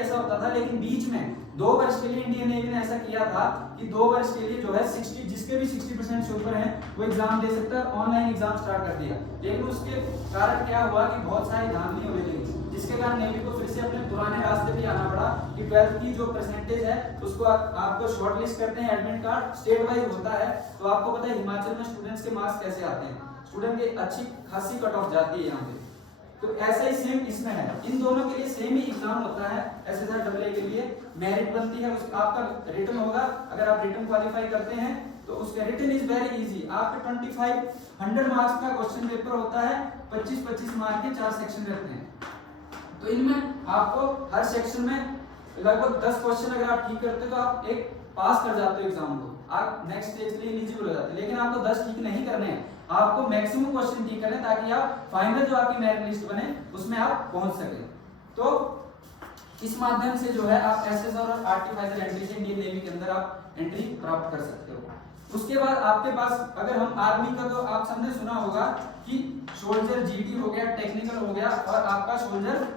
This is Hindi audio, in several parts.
ऐसा होता था, लेकिन बीच में 2 वर्ष के लिए इंडियन नेवी ने ऐसा किया था कि 2 वर्ष के लिए जो है 60 जिसके भी 60% से ऊपर है वो एग्जाम दे सकता है, ऑनलाइन एग्जाम स्टार्ट कर दिया। लेकिन उसके कारण क्या हुआ कि बहुत सारी धांधली होने लगी, जिसके कारण नेवी को फिर से अपने पुराने रास्ते पे आना पड़ा कि 12th की जो परसेंटेज है उसको आपको शॉर्टलिस्ट करते हैं, एडमिट कार्ड स्टेट वाइज होता है। तो आपको पता है हिमाचल में स्टूडेंट्स के मार्क्स कैसे आते हैं, स्टूडेंट की अच्छी खासी कट ऑफ जाती है यहाँ पे। तो ऐसा ही सेम इसमें है, इन दोनों के लिए सेम ही एग्जाम होता है। SSR AA के लिए मेरिट बनती है, आपका रिटन होगा, अगर आप रिटन क्वालिफाई करते हैं तो उसका रिटन इज वेरी इजी। आपके 2500 मार्क्स का क्वेश्चन पेपर होता है, 25-25 मार्क के 4 सेक्शन रहते हैं। तो इनमें आपको हर सेक्शन में लगभग 10 क्वेश्चन अगर आप ठीक करते हो तो आप एक पास कर जाते हो एग्जाम को, आप नेक्स्ट स्टेज के लिए एलिजिबल हो जाते हैं। लेकिन आपको 10 ठीक नहीं करने हैं, आपको मैक्सिमम क्वेश्चन ठीक करने ताकि आप फाइनल जो आपकी मेरिट लिस्ट बने उसमें आप पहुंच सके। तो इस माध्यम से जो है आप SSR और आर्टिफिशियल एंट्री से इंडियन नेवी के अंदर आप एंट्री प्राप्त कर सकते हो। उसके बाद आपके पास अगर हम आर्मी का, तो आप सबने सुना होगा कि सोल्जर GD हो गया, टेक्निकल हो गया, और आपका सोल्जर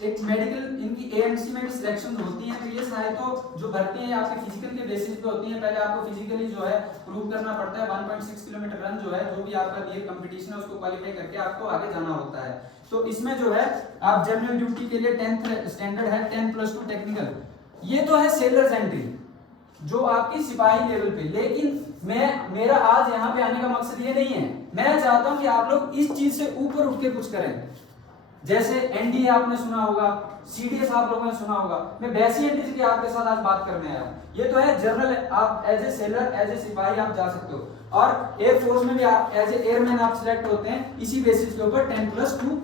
एक मेडिकल, इनकी AMC में भी सिलेक्शन होती है। तो ये सारे तो जो भर्ती है आपके फिजिकल के बेसिस पे होती है। पहले आपको फिजिकली जो है प्रूव करना पड़ता है, 1.6 किलोमीटर रन जो है, जो भी आपका दिए कंपटीशन है उसको क्वालिफाई करके आपको आगे जाना होता है। तो इसमें जो है आप जनरल ड्यूटी के लिए 10th स्टैंडर्ड है, 10+2 टेक्निकल, ये तो है सेलर्स एंट्री जो आपकी सिपाही लेवल पे। लेकिन मेरा आज यहाँ पे आने का मकसद ये नहीं है, मैं चाहता हूँ कि आप लोग इस चीज से ऊपर उठ के कुछ करें। जैसे NDA आपने सुना होगा, CDS आप लोगों ने सुना होगा, मैं वैसी एंट्री की आपके साथ आज बात करने आया हूँ। ये तो है जनरल, आप as a sailor, as a सिपाही आप जा सकते हो, और एयर फोर्स में भी आप एज ए एयरमैन आप सिलेक्ट होते हैं इसी बेसिस के ऊपर 10+2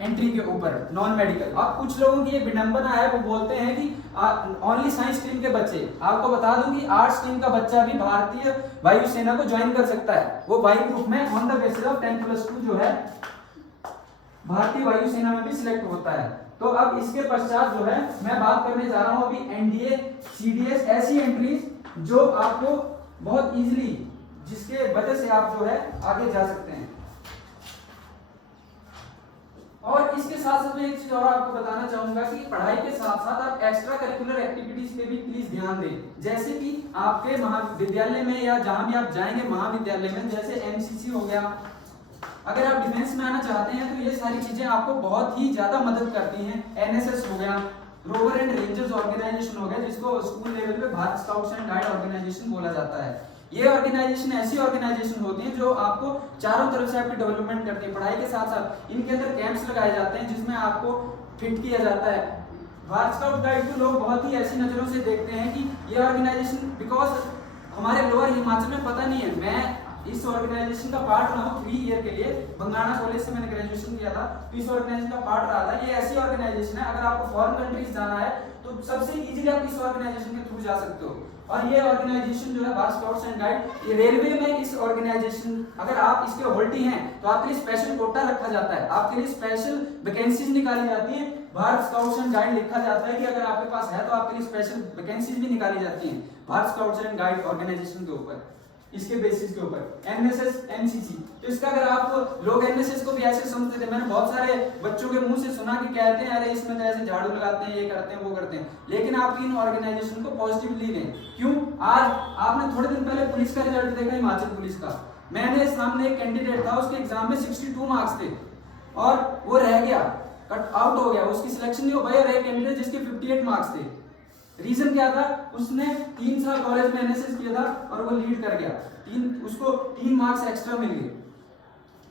एंट्री के ऊपर, नॉन मेडिकल। अब कुछ लोगों की ये विडंबना है, वो बोलते हैं कि ओनली साइंस स्ट्रीम के बच्चे, आपको बता दूं कि आर्ट्स स्ट्रीम का बच्चा भी भारतीय वायुसेना को ज्वाइन कर सकता है, वो वायु ग्रुप में ऑन द बेसिस ऑफ 10+2 जो है भारतीय वायुसेना में भी सिलेक्ट होता है। तो अब इसके पश्चात जो है मैं बात करने जा रहा हूं अभी NDA, CDS, ऐसी एंट्रीज जो आपको बहुत इजीली, जिसके वजह से आप जो है आगे जा सकते हैं। और इसके साथ साथ मैं एक चीज और आपको बताना चाहूंगा कि पढ़ाई के साथ साथ आप एक्स्ट्रा करिकुलर एक्टिविटीज पे भी प्लीज ध्यान दें। जैसे कि आपके महाविद्यालय में या जहां भी आप जाएंगे महाविद्यालय में, जैसे MCC हो गया, अगर आप डिफेंस में आना चाहते हैं तो ये सारी चीजें आपको बहुत ही ज्यादा मदद करती हैं। NSS हो गया, रोवर एंड रेंजर्स ऑर्गेनाइजेशन हो गया, जिसको स्कूल लेवल पे Bharat scouts and guide organisation बोला जाता है। ये ऑर्गेनाइजेशन ऐसी ऑर्गेनाइजेशन होती है जो आपको चारों तरफ से आपकी डेवलपमेंट करती है। पढ़ाई के साथ साथ इनके अंदर कैंप्स लगाए जाते हैं जिसमें आपको फिट किया जाता है। भारत स्काउट गाइड को लोग बहुत ही ऐसी नजरों से देखते हैं कि ये ऑर्गेनाइजेशन, बिकॉज हमारे लोअर हिमाचल में पता नहीं है, मैं इस ऑर्गेनाइजेशन का पार्ट रहा हूँ 3 ईयर के लिए, बंगाना कॉलेज से मैंने ग्रेजुएशन किया था, तो इस ऑर्गेनाइजेशन का पार्ट रहा था। ये ऐसी ऑर्गेनाइजेशन है, अगर आपको फॉरेन कंट्रीज जाना है तो सबसे इजीली आप इस ऑर्गेनाइजेशन के थ्रू जा सकते हो। और ये ऑर्गेनाइजेशन जो है भारत स्काउट्स एंड गाइड, ये रेलवे में इस ऑर्गेनाइजेशन, अगर आप इसके होल्डी हैं तो आपके लिए स्पेशल कोटा रखा जाता है, आपके लिए स्पेशल वैकेंसीज निकाली जाती है। भारत स्काउट्स एंड गाइड लिखा जाता है कि अगर आपके पास है तो आपके लिए स्पेशल वैकेंसीज भी निकाली जाती हैं Bharat scouts and guide organisation के ऊपर, इसके बेसिस के ऊपर। NSS, MCC, तो इसका अगर आप लोग NSS को भी ऐसे समझते थे, मैंने बहुत सारे बच्चों के मुंह से सुना कि कहते हैं अरे इसमें तो ऐसे झाड़ू लगाते हैं, ये करते हैं, वो करते हैं, लेकिन आप इन ऑर्गेनाइजेशन को पॉजिटिवली लें। क्यों? आज आपने थोड़े दिन पहले पुलिस का रिजल्ट देखा, हिमाचल पुलिस का, मैंने सामने एक कैंडिडेट था, उसके एग्जाम में 62 मार्क्स थे और वो रह गया, कट आउट हो गया, उसकी सिलेक्शन नहीं हो पाई। और एक कैंडिडेट जिसके 58 मार्क्स थे, रीजन क्या था? उसने 3 साल कॉलेज में NSS किया था और वो लीड कर गया, उसको 3 मार्क्स एक्स्ट्रा मिल गए।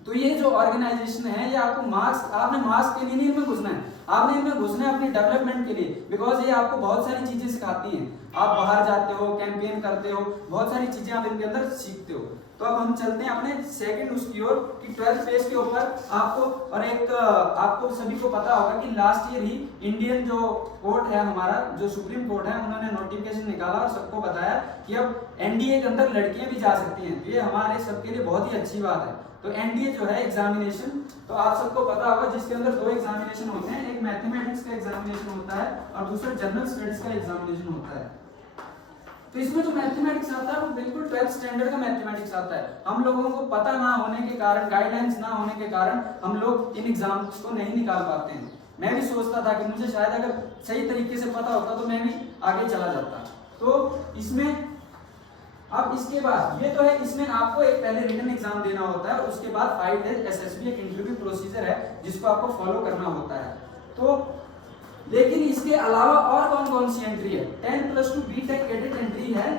तो ये जो ऑर्गेनाइजेशन है, ये आपको आपने मार्क्स के लिए नहीं इनमें घुसना है, आपने इनमें घुसना है अपनी डेवलपमेंट के लिए, बिकॉज ये आपको बहुत सारी चीजें सिखाती हैं। आप बाहर जाते हो, कैंपेन करते हो, बहुत सारी चीजें आप इनके अंदर सीखते हो। तो अब हम चलते हैं अपने सेकंड उसकी ओर कि 12th पेज के ऊपर आपको, और एक आपको सभी को पता होगा कि लास्ट ईयर ही इंडियन जो कोर्ट है हमारा, जो सुप्रीम कोर्ट है, उन्होंने नोटिफिकेशन निकाला और सबको बताया कि अब NDA के अंदर लड़कियां भी जा सकती हैं। ये हमारे सबके लिए बहुत ही अच्छी बात है। तो NDA जो है एग्जामिनेशन, तो आप सबको पता होगा, जिसके अंदर 2 एग्जामिनेशन होते हैं, एक मैथमेटिक्स का एग्जामिनेशन होता है और दूसरा जनरल स्टडीज का एग्जामिनेशन होता है। तो इसमें जो मैथमेटिक्स आता है वो बिल्कुल 12th स्टैंडर्ड का मैथमेटिक्स आता है। हम लोगों को पता ना होने के कारण, गाइडलाइंस ना होने के कारण हम लोग इन एग्जाम्स को नहीं निकाल पाते हैं। मैं भी सोचता था कि मुझे शायद अगर सही तरीके से पता होता तो मैं भी आगे चला जाता। तो इसमें अब इसके बाद ये तो है, इसमें आपको एक पहले रिटन एग्जाम देना होता है, उसके बाद 5 डेज एसएसबी एक इंटरव्यू प्रोसीजर है जिसको आपको फॉलो करना होता है। तो लेकिन इसके अलावा और कौन कौन सी एंट्री है? 10+2 बीटेक कैडेट एंट्री है।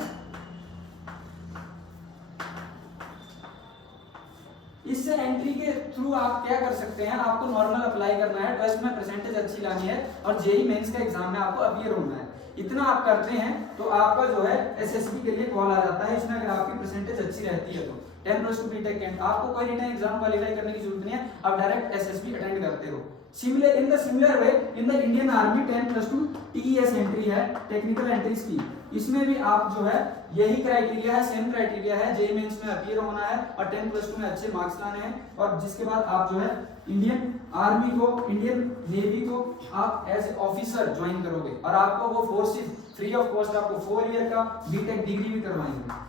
इस एंट्री के थ्रू आप क्या कर सकते हैं, आपको नॉर्मल अप्लाई करना है, 12th में परसेंटेज अच्छी लानी है और जेईई मेंस का एग्जाम में आपको अपीयर होना है। इतना आप करते हैं तो आपका जो है एसएसबी के लिए कॉल आ जाता है। इसमें अगर आपकी परसेंटेज अच्छी रहती है तो 10+2 बीटेक कैंट, आपको कोई रिटन एग्जाम क्वालिफाई करने की जरूरत नहीं है, आप डायरेक्ट एसएसबी अटेंड करते हो। Similar way in the Indian army 10+2 TES entry है, टेक्निकल एंट्रीज की। इसमें भी आप जो है यही क्राइटेरिया है, सेम क्राइटेरिया है, जेईई मेंस में अपीयर होना है और 10+2 में अच्छे मार्क्स लाने हैं और जिसके बाद आप जो है इंडियन आर्मी को, इंडियन नेवी को आप एज ए ऑफिसर ज्वाइन करोगे और आपको वो फोर्सेस फ्री ऑफ कॉस्ट आपको 4 ईयर का बीटेक डिग्री भी करवाएंगे।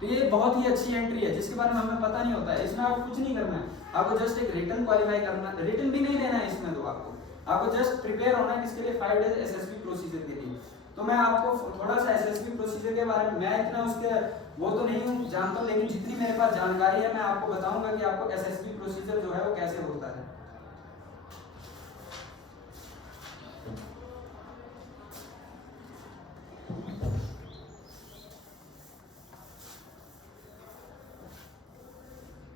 तो ये बहुत ही अच्छी एंट्री है जिसके बारे में हमें पता नहीं होता है। इसमें आपको कुछ नहीं करना है, आपको जस्ट एक रिटन क्वालिफाई करना है, रिटन भी नहीं देना है इसमें, तो आपको जस्ट प्रिपेयर होना है इसके लिए 5 डेज एसएसबी प्रोसीजर के लिए। तो मैं आपको थोड़ा सा एसएसबी प्रोसीजर के बारे में, मैं इतना उसके वो तो नहीं हूँ जानता, लेकिन जितनी मेरे पास जानकारी है मैं आपको बताऊंगा कि आपको एसएसबी प्रोसीजर जो है वो कैसे होता है।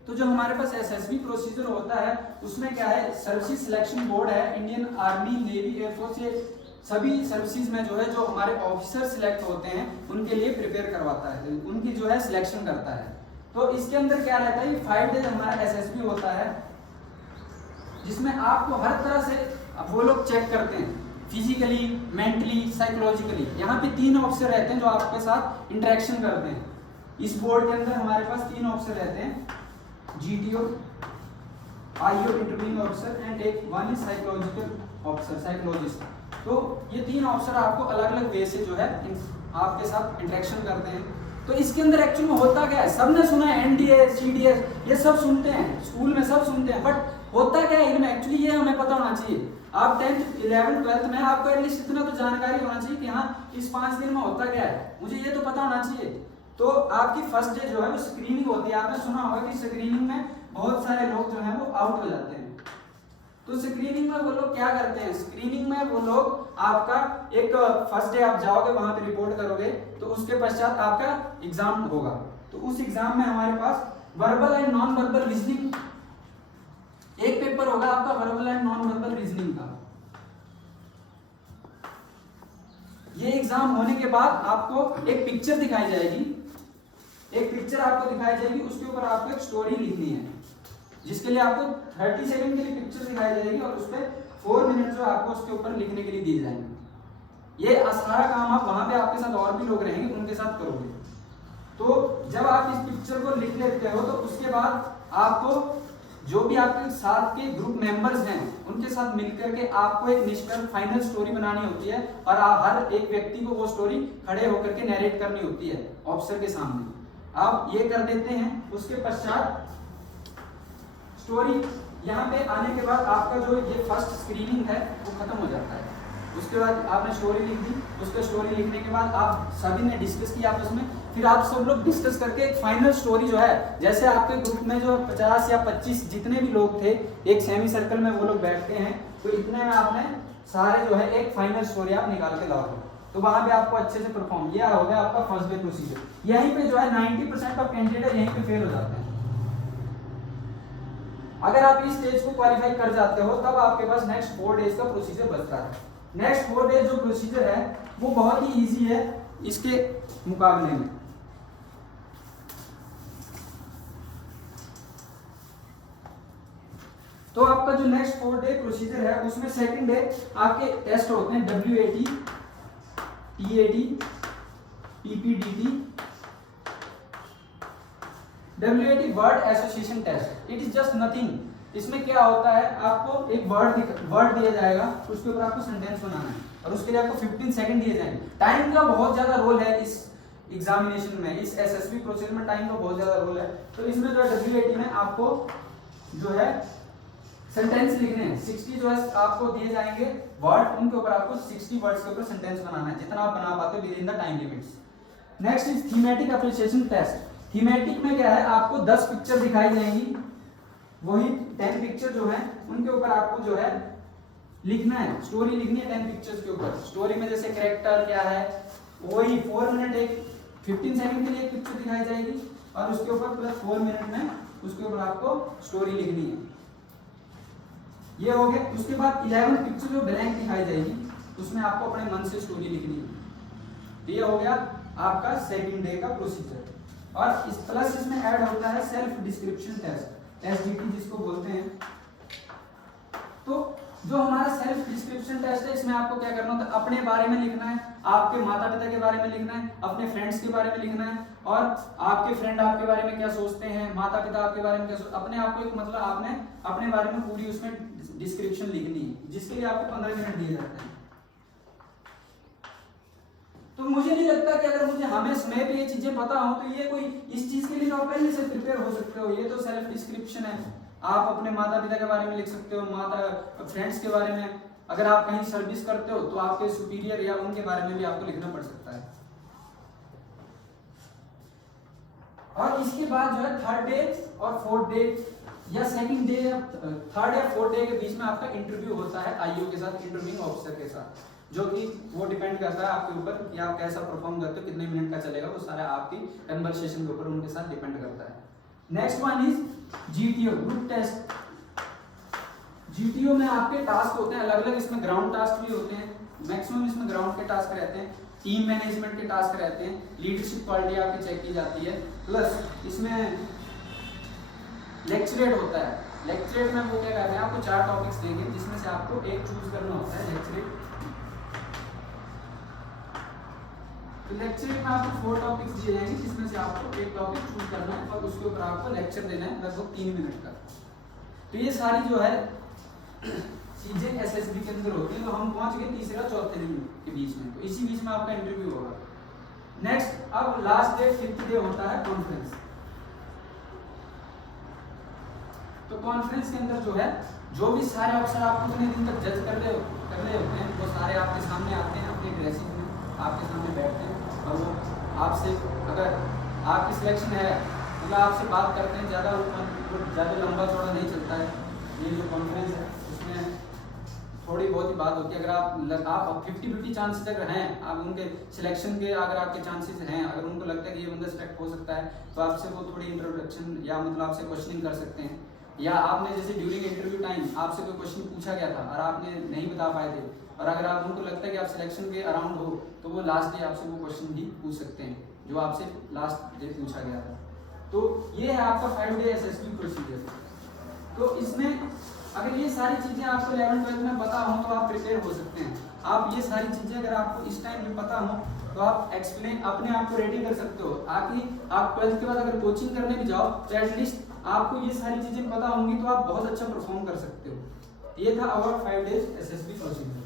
तो जो हमारे पास एसएसबी प्रोसीजर होता है उसमें क्या है, सर्विसेज सिलेक्शन बोर्ड है, इंडियन आर्मी, नेवी, एयरफोर्स, ये सभी सर्विसेज में जो है जो हमारे ऑफिसर सिलेक्ट होते हैं उनके लिए प्रिपेयर करवाता है, उनकी जो है सिलेक्शन करता है। तो इसके अंदर क्या रहता है, 5 डेज हमारा एसएसबी होता है जिसमें आपको हर तरह से वो लोग चेक करते हैं, फिजिकली, मेंटली, साइकोलॉजिकली। यहाँ पे 3 ऑफिसर रहते हैं जो आपके साथ इंटरेक्शन करते हैं। इस बोर्ड के अंदर हमारे पास 3 ऑफिसर रहते हैं, GTO, IO interviewing officer and एक one is psychological officer, psychologist. तो ये 3 ऑफिसर आपको अलग अलग वे से जो है आपके साथ इंटरेक्शन करते हैं। तो इसके अंदर एक्चुअली में होता क्या है, सबने सुना है एनडीए, सीडीएस, ये सब सुनते हैं, स्कूल में सब सुनते हैं, बट होता क्या है इनमें एक्चुअली ये हमें पता होना चाहिए। आप 10th, 11th, 12th में आपको एटलीस्ट इतना तो जानकारी होना चाहिए कि हाँ इस 5 दिन में होता क्या है, मुझे ये तो पता होना चाहिए। तो आपकी फर्स्ट डे जो है वो स्क्रीनिंग होती है। आपने सुना होगा कि स्क्रीनिंग में बहुत सारे लोग जो हैं वो आउट हो जाते हैं। तो स्क्रीनिंग में वो लोग क्या करते हैं, स्क्रीनिंग में वो लोग आपका एक फर्स्ट डे आप जाओगे वहां पे रिपोर्ट करोगे, तो उसके पश्चात आपका एग्जाम होगा। तो उस एग्जाम में हमारे पास verbal and non verbal reasoning एक पेपर होगा आपका, verbal and non verbal reasoning का। ये एग्जाम होने के बाद आपको एक पिक्चर दिखाई जाएगी, एक पिक्चर आपको दिखाई जाएगी, उसके ऊपर आपको एक स्टोरी लिखनी है जिसके लिए आपको 30 सेकंड के लिए पिक्चर दिखाई जाएगी और उस पर 4 मिनट जो आपको उसके ऊपर लिखने के लिए दिए जाएंगे। ये सारा काम आप वहां पे आपके साथ और भी लोग रहेंगे उनके साथ करोगे। तो जब आप इस पिक्चर को लिख लेते हो तो उसके बाद आपको जो भी आपके साथ के ग्रुप मेंबर्स हैं उनके साथ मिलकर के आपको एक निष्कर्ष फाइनल स्टोरी बनानी होती है और हर एक व्यक्ति को वो स्टोरी खड़े होकर के नरेट करनी होती है ऑफिसर के सामने। आप ये कर देते हैं, उसके पश्चात स्टोरी यहाँ पे आने के बाद आपका जो ये फर्स्ट स्क्रीनिंग है वो खत्म हो जाता है। उसके बाद आपने स्टोरी लिख दी, उसके स्टोरी लिखने के बाद आप सभी ने डिस्कस किया आपस में, फिर आप सब लोग डिस्कस करके एक फाइनल स्टोरी जो है, जैसे आपके ग्रुप में जो 50 या 25 जितने भी लोग थे एक सेमी सर्कल में वो लोग बैठते हैं, तो इतने में आपने सारे जो है एक फाइनल स्टोरी आप निकाल के लाओगे। तो वहां पे आपको अच्छे से परफॉर्म, यह हो गया आपका फर्स्ट डे प्रोसीजर। यहीं पे जो है 90% ऑफ कैंडिडेट यहीं पे फेल हो जाते हैं। अगर आप इस स्टेज को क्वालिफाई कर जाते हो तब आपके पास नेक्स्ट 4 डेज का प्रोसीजर बचता है। नेक्स्ट 4 डेज जो प्रोसीजर है वो बहुत ही इजी है इसके मुकाबले में। तो आपका जो नेक्स्ट 4 डे प्रोसीजर है उसमें सेकंड डे आपके टेस्ट होते हैं WAT, TAT, PPDT। WAT word association test, it is just nothing, इसमें क्या होता है, आपको एक वर्ड दिया जाएगा, उसके ऊपर आपको सेंटेंस बनाना है और उसके लिए आपको 15 सेकंड दिए जाएंगे। टाइम का बहुत ज्यादा रोल है इस एग्जामिनेशन में, इस एसएसबी प्रोसेस में टाइम का बहुत ज्यादा रोल है। तो इसमें जो WAT में आपको जो है सेंटेंस लिखने हैं, 60 जो है आपको दिए जाएंगे वर्ड, उनके ऊपर आपको 60 वर्ड्स के ऊपर सेंटेंस बनाना है, जितना आप बना पाते हो within the time limits. Next is thematic appreciation test. Thematic में क्या है, आपको 10 पिक्चर दिखाई जाएंगी, वही 10 पिक्चर जो है उनके ऊपर आपको जो है लिखना है, स्टोरी लिखनी है 10 पिक्चर्स के ऊपर। स्टोरी में जैसे कैरेक्टर क्या है, वही 4 मिनट एक 15 सेकंड के लिए एक पिक्चर दिखाई जाएगी और उसके ऊपर प्लस 4 मिनट में उसके ऊपर आपको स्टोरी लिखनी है। ये हो गया। उसके बाद 11 पिक्चर जो ब्लैंक दिखाई जाएगी, उसमें आपको अपने मन से स्टोरी लिखनी है। ये हो गया आपका सेकंड डे का प्रोसीजर। और इस प्लस इसमें ऐड होता है सेल्फ डिस्क्रिप्शन टेस्ट, SDT जिसको बोलते हैं। तो जो हमारा सेल्फ डिस्क्रिप्शन टेस्ट है, इसमें आपको क्या करना होता है, अपने बारे में लिखना है, आपके माता पिता के बारे में लिखना है, अपने फ्रेंड्स के बारे में लिखना है, और आपके फ्रेंड आपके बारे में क्या सोचते हैं, माता पिता आपके बारे में क्या सोचते हैं, अपने आप को एक मतलब आपने अपने बारे में पूरी उसमें डिस्क्रिप्शन लिखनी है, जिसके लिए आपको 15 मिनट दिए जाते हैं। तो मुझे नहीं लगता कि अगर मुझे हमें समय पे ये चीजें पता हो तो ये कोई इस चीज के लिए आप पहले से प्रिपेयर हो सकते हो। ये तो सेल्फ डिस्क्रिप्शन है, आप अपने माता पिता के बारे में लिख सकते हो, फ्रेंड्स के बारे में, अगर आप कहीं सर्विस करते हो तो आपके सुपीरियर या उनके बारे में भी आपको लिखना पड़ सकता है। और इसके बाद जो है 3rd डे और 4th डे या सेकंड डे या 3rd या 4th डे के बीच में आपका इंटरव्यू होता है आईओ के साथ, इंटरव्यूइंग ऑफिसर के साथ, जो कि वो डिपेंड करता है आपके ऊपर कि आप कैसा परफॉर्म करते हो, कितने मिनट का चलेगा, वो सारा आपकी कन्वर्सेशन के ऊपर उनके साथ डिपेंड करता है। Next one is GTO, group test. GTO में आपके टास्क होते हैं अलग अलग, इसमें ग्राउंड टास्क भी होते हैं, मैक्सिमम इसमें ग्राउंड के टास्क रहते हैं, टीम मैनेजमेंट के टास्क रहते हैं, लीडरशिप क्वालिटी आपकी चेक की जाती है, प्लस इसमें लेक्चरेट होता है। लेक्चरेट में वो क्या कहते हैं, आपको 4 टॉपिक्स देंगे जिसमें से आपको एक चूज करना होता है लेक्चरेट। तो लेक्चरेट में आपको 4 टॉपिक्स दिए जाएंगे जिसमें से आपको एक टॉपिक चूज करना है और उसके ऊपर आपको लेक्चर देना है लगभग 3 मिनट का। तो ये सारी जो है चीजें एसएसबी के अंदर होती है। तो हम पहुंच गए तीसरा चौथे दिन के बीच में, तो इसी बीच में आपका इंटरव्यू होगा। नेक्स्ट अब लास्ट डे 5th डे होता है कॉन्फ्रेंस। तो कॉन्फ्रेंस के अंदर जो है जो भी सारे अफसर आपको इतने दिन तक जज कर रहे होते हैं, वो सारे आपके सामने आते हैं अपने ड्रेसिंग में, आपके सामने बैठते हैं और वो आपसे अगर आपकी सिलेक्शन है मतलब आपसे बात करते हैं। ज़्यादा लंबा चौड़ा नहीं चलता है ये जो कॉन्फ्रेंस है, उसमें थोड़ी बहुत ही बात होती है। अगर आप 50-50 चांसेस अगर हैं, आप उनके सिलेक्शन के अगर आपके चांसेस हैं, अगर उनको लगता है कि ये बंदा सिलेक्ट हो सकता है तो आपसे वो थोड़ी इंट्रोडक्शन या मतलब आपसे क्वेश्चनिंग कर सकते हैं। या आपने जैसे ड्यूरिंग इंटरव्यू टाइम आपसे कोई क्वेश्चन पूछा गया था और आपने नहीं बता पाए थे, और अगर आप उनको लगता है कि आप सिलेक्शन के अराउंड हो तो वो लास्ट डे आपसे वो क्वेश्चन भी पूछ सकते हैं जो आपसे लास्ट डे पूछा गया था। तो ये है आपका 5 डे एसएसबी प्रोसीजर। तो इसमें अगर ये सारी चीजें आपको 11th-12th में पता हो तो आप प्रिपेयर हो सकते हैं। आप ये सारी चीजें अगर आपको इस टाइम में पता हो तो आप एक्सप्लेन अपने आप को रेडी कर सकते हो, ताकि आप 12th के बाद अगर कोचिंग करने भी जाओ तो एटलीस्ट आपको ये सारी चीजें पता होंगी तो आप बहुत अच्छा परफॉर्म कर सकते हो। ये था आवर 5 डेज एसएसबी प्रोसीजर।